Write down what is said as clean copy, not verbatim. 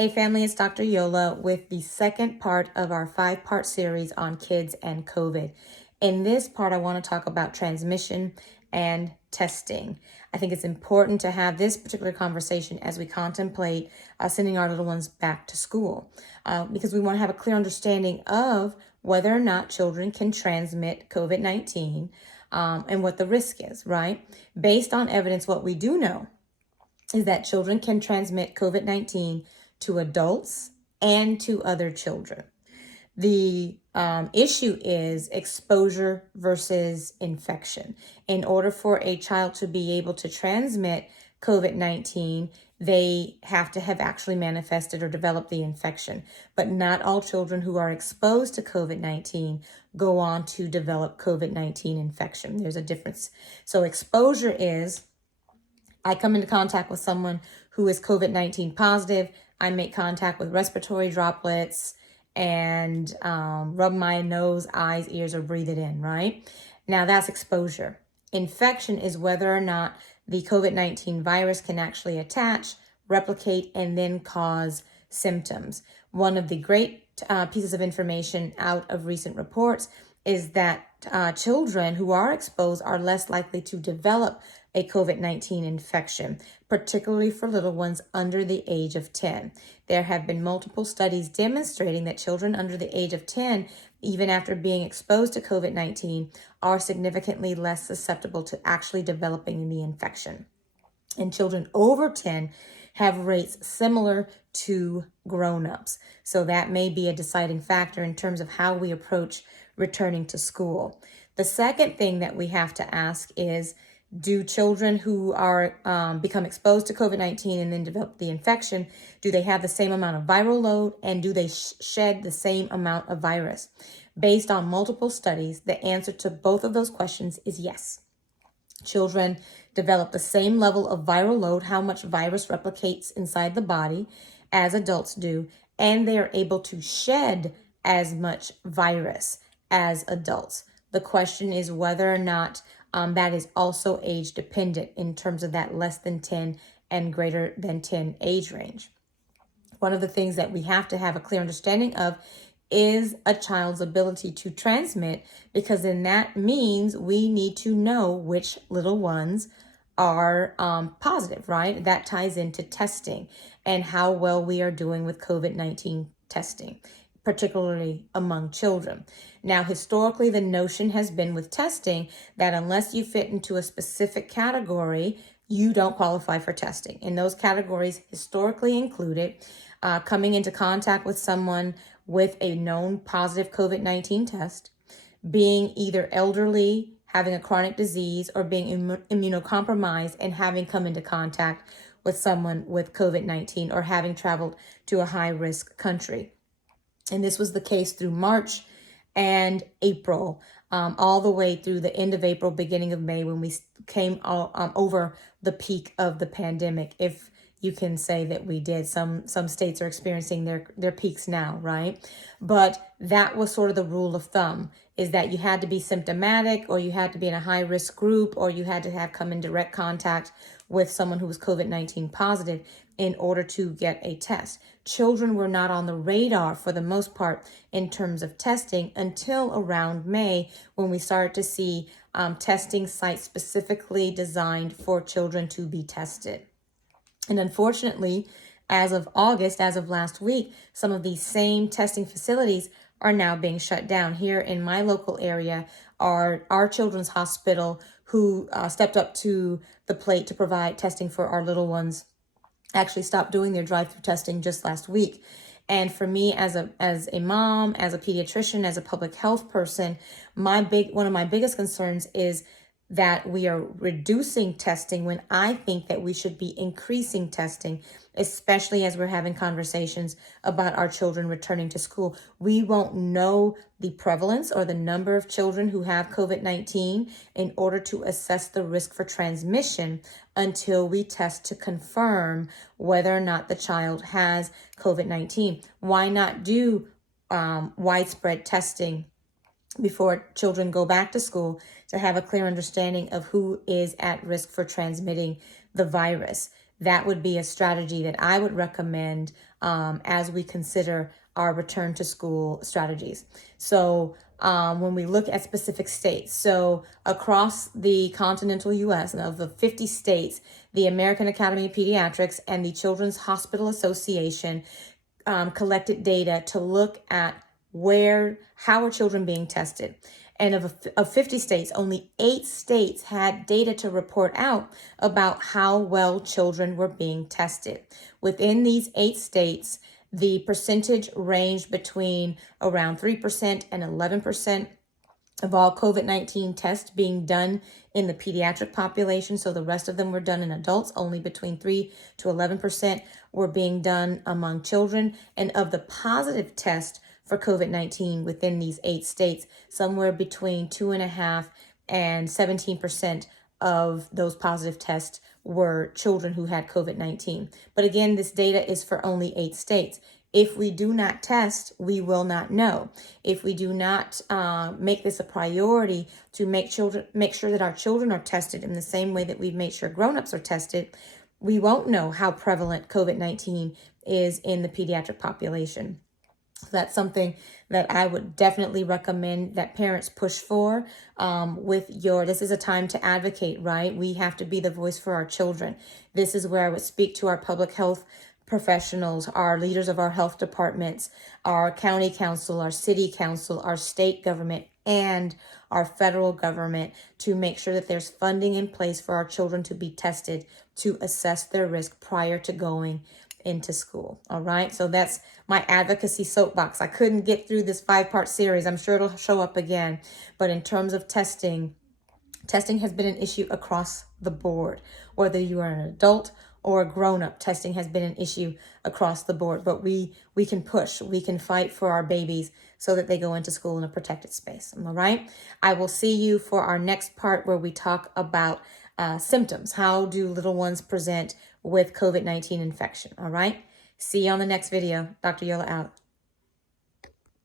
Hey family, it's Dr. Yola with the second part of our 5-part series on kids and COVID. In this part, I want to talk about transmission and testing. I think it's important to have this particular conversation as we contemplate sending our little ones back to school because we want to have a clear understanding of whether or not children can transmit COVID-19 and what the risk is, right? Based on evidence, what we do know is that children can transmit COVID-19 to adults and to other children. The issue is exposure versus infection. In order for a child to be able to transmit COVID-19, they have to have actually manifested or developed the infection. But not all children who are exposed to COVID-19 go on to develop COVID-19 infection. There's a difference. So exposure is, I come into contact with someone who is COVID-19 positive. I make contact with respiratory droplets and rub my nose, eyes, ears, or breathe it in, right? Now that's exposure. Infection is whether or not the COVID-19 virus can actually attach, replicate, and then cause symptoms. One of the great pieces of information out of recent reports is that children who are exposed are less likely to develop a COVID-19 infection, particularly for little ones under the age of 10. There have been multiple studies demonstrating that children under the age of 10, even after being exposed to COVID-19, are significantly less susceptible to actually developing the infection. And children over 10 have rates similar to grown-ups. So that may be a deciding factor in terms of how we approach returning to school. The second thing that we have to ask is, do children who are become exposed to COVID-19 and then develop the infection, do they have the same amount of viral load, and do they shed the same amount of virus? Based on multiple studies, the answer to both of those questions is yes. Children develop the same level of viral load, how much virus replicates inside the body, as adults do, and they are able to shed as much virus as adults. The question is whether or not that is also age dependent in terms of that less than 10 and greater than 10 age range. One of the things that we have to have a clear understanding of is a child's ability to transmit, because then that means we need to know which little ones are positive, right? That ties into testing and how well we are doing with COVID-19 testing, particularly among children. Now, historically, the notion has been with testing that unless you fit into a specific category, you don't qualify for testing. And those categories historically included coming into contact with someone with a known positive COVID-19 test, being either elderly, having a chronic disease, or being immunocompromised and having come into contact with someone with COVID-19 or having traveled to a high-risk country. And this was the case through March and April, all the way through the end of April, beginning of May, when we came over the peak of the pandemic, if you can say that we did. Some states are experiencing their peaks now, right? But that was sort of the rule of thumb, is that you had to be symptomatic, or you had to be in a high-risk group, or you had to have come in direct contact with someone who was COVID-19 positive in order to get a test. Children were not on the radar for the most part in terms of testing until around May, when we started to see testing sites specifically designed for children to be tested. And unfortunately, as of August, as of last week, some of these same testing facilities are now being shut down. Here in my local area, our children's hospital, who stepped up to the plate to provide testing for our little ones, actually stopped doing their drive-through testing just last week. And for me, as a mom, as a pediatrician, as a public health person, one of my biggest concerns is that we are reducing testing when I think that we should be increasing testing, especially as we're having conversations about our children returning to school. We won't know the prevalence or the number of children who have COVID-19 in order to assess the risk for transmission until we test to confirm whether or not the child has COVID-19. Why not do widespread testing before children go back to school to have a clear understanding of who is at risk for transmitting the virus? that would be a strategy that I would recommend as we consider our return to school strategies. So when we look at specific states, so across the continental U.S. and of the 50 states, the American Academy of Pediatrics and the Children's Hospital Association collected data to look at how are children being tested. And of 50 states, only 8 states had data to report out about how well children were being tested. Within these 8 states, the percentage ranged between around 3% and 11% of all COVID-19 tests being done in the pediatric population. So the rest of them were done in adults. Only between 3 to 11% were being done among children. And of the positive tests for COVID-19 within these 8 states, somewhere between 2.5% and 17% of those positive tests were children who had COVID-19. But again, this data is for only 8 states. If we do not test, we will not know. If we do not make this a priority to make sure that our children are tested in the same way that we've made sure grown-ups are tested, we won't know how prevalent COVID-19 is in the pediatric population. So that's something that I would definitely recommend that parents push for this is a time to advocate, right? We have to be the voice for our children. This is where I would speak to our public health professionals, our leaders of our health departments, our county council, our city council, our state government, and our federal government to make sure that there's funding in place for our children to be tested to assess their risk prior to going into school. All right. So that's my advocacy soapbox. I couldn't get through this 5-part series. I'm sure it'll show up again. But in terms of testing has been an issue across the board. Whether you are an adult or a grown-up, testing has been an issue across the board. But we can push, we can fight for our babies so that they go into school in a protected space. All right. I will see you for our next part where we talk about symptoms. How do little ones present with COVID-19 infection? All right. See you on the next video. Dr. Yola out.